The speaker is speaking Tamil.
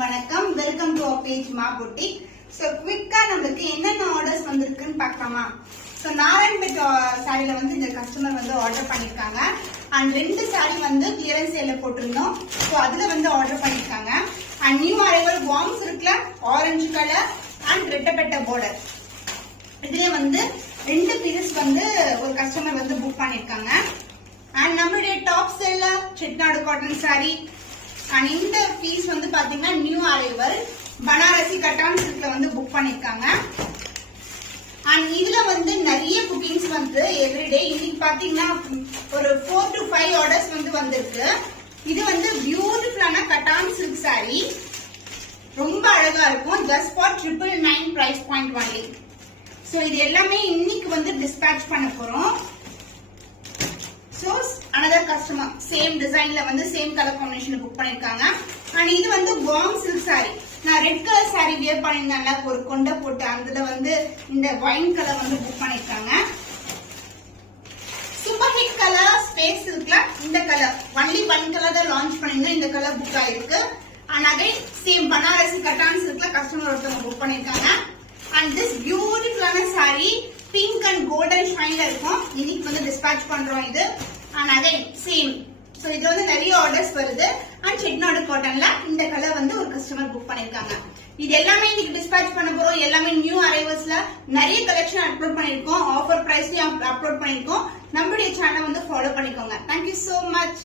வணக்கம் வெல்கம் டு அவர் பேஜ் மா புட்டிக். சோ குவிக்கா நமக்கு என்னென்ன ஆர்டர்ஸ் வந்திருக்குன்னு பார்க்கலாமா? சோ நாராயண்பேட் சாரில வந்து இந்த கஸ்டமர் வந்து ஆர்டர் பண்ணிருக்காங்க. அண்ட் 2 சாரி வந்து கிளியரன்ஸ் சேல்ல போட்டிருந்தோம். சோ அதுல வந்து ஆர்டர் பண்ணிருக்காங்க. அண்ட் நியூ அரைவல் வார்ம்ஸ் இருக்குல, ஆரஞ்சு கலர் அண்ட் ரெட்டப்பட்ட border. இதுல வந்து 2 பீசஸ் வந்து ஒரு கஸ்டமர் வந்து புக் பண்ணிருக்காங்க. அண்ட் நம்மளுடைய டாப் செல்ல செட்டிநாடு காட்டன் சாரி. அண்ட் இந்த பீஸ் வந்து பாத்தீங்கன்னா நியூ அரைவல் பனாரசி கட்டான் சில்க்ல வந்து புக் பண்ணிருக்காங்க. அண்ட் இதுல வந்து நிறைய புக்கிங்ஸ் வந்து எவ்ரிடே இன்னைக்கு பாத்தீங்கன்னா ஒரு 4 to 5 ஆர்டர்ஸ் வந்து வந்திருக்கு. இது வந்து பியூட்டிஃபுல்லான கட்டான் சில்க் சாரி, ரொம்ப அழகா இருக்கும். Just for 999 price point only. So இது எல்லாமே இன்னைக்கு வந்து டிஸ்பேட்ச் பண்ண போறோம். So another customer same designல வந்து same color combination புக் பண்ணிருக்காங்க. and இது வந்து warm silk saree. நான் ரெட் கலர் saree வேர் பண்ணிருந்தேன்ல, ஒரு கொண்ட போட்டு அதுல வந்து இந்த வைன் கலர் வந்து புக் பண்ணிருக்காங்க. சூப்பர் ஹிட் கலர் ஸ்பேஸ் சில்க்ல இந்த கலர் only one கலர் தான் லான்ச் பண்ணிருந்தோம். இந்த கலர் புக் ஆயிருக்கு. and again same Banarasi cotton சில்க்ல கஸ்டமர் ஒருத்தவங்க புக் பண்ணிருக்காங்க. and this beautiful saree pink and golden shine இருக்கும். இன்னைக்கு வந்து dispatch பண்றோம் இது. and again same. so இது வந்து நிறைய ஆர்டர்ஸ் வருது. and செட்டிநாடு காட்டன்ல இந்த கலர் வந்து ஒரு கஸ்டமர் புக் பண்ணிருக்காங்க. இது எல்லாமே இன்னைக்கு dispatch பண்ண போறோம். எல்லாமே நியூ அரைவல்ஸ்ல நிறைய கலெக்ஷன் அப்லோட் பண்ணிருக்கோம். ஆஃபர் பிரைஸ்லயும் அப்லோட் பண்ணிருக்கோம். நம்மளுடைய சேனலை வந்து ஃபாலோ பண்ணிக்கோங்க. Thank you so much.